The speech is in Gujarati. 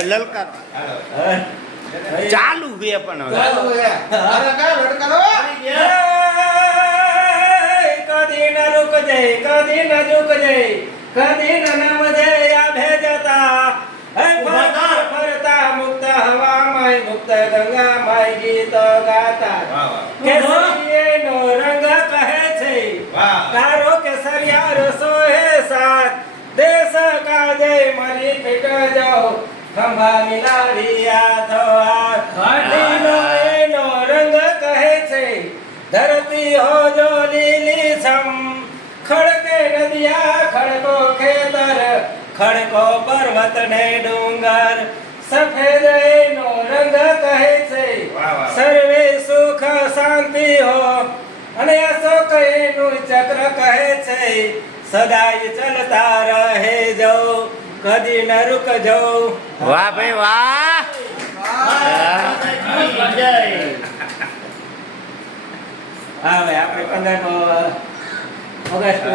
લલકાર ચાલુ બે પણ કદી ન રૂક જય કદી ન ઝુક જય કદી ન નમ જય આ ભેજતા ફરતા મુક્ત હવામાં મુક્ત ગંગામાં ગીત ગાતા કેસરીએ નો રંગ કહે છે તારો કેસરિયા રસો હે સાથ દેશ કાજે મરી પીટ જાઓ ખંભા મિલાવ્યા થવા ઘાટીનો એનો રંગ કહે છે ધરતી હો જો લીલી છમ ખડકે નદિયા ખડકો ખેતર ખડકો પર્વત ને ડુંગર સફેદ એનો રંગ કહે છે સર્વે સુખ શાંતિ હો અને અશોક એનું ચક્ર કહે છે સદાય ચલતા રહે જો કદી ન રૂક જો વાહ ભાઈ વાહ હા ભાઈ આપણે 15 ઓગસ્ટ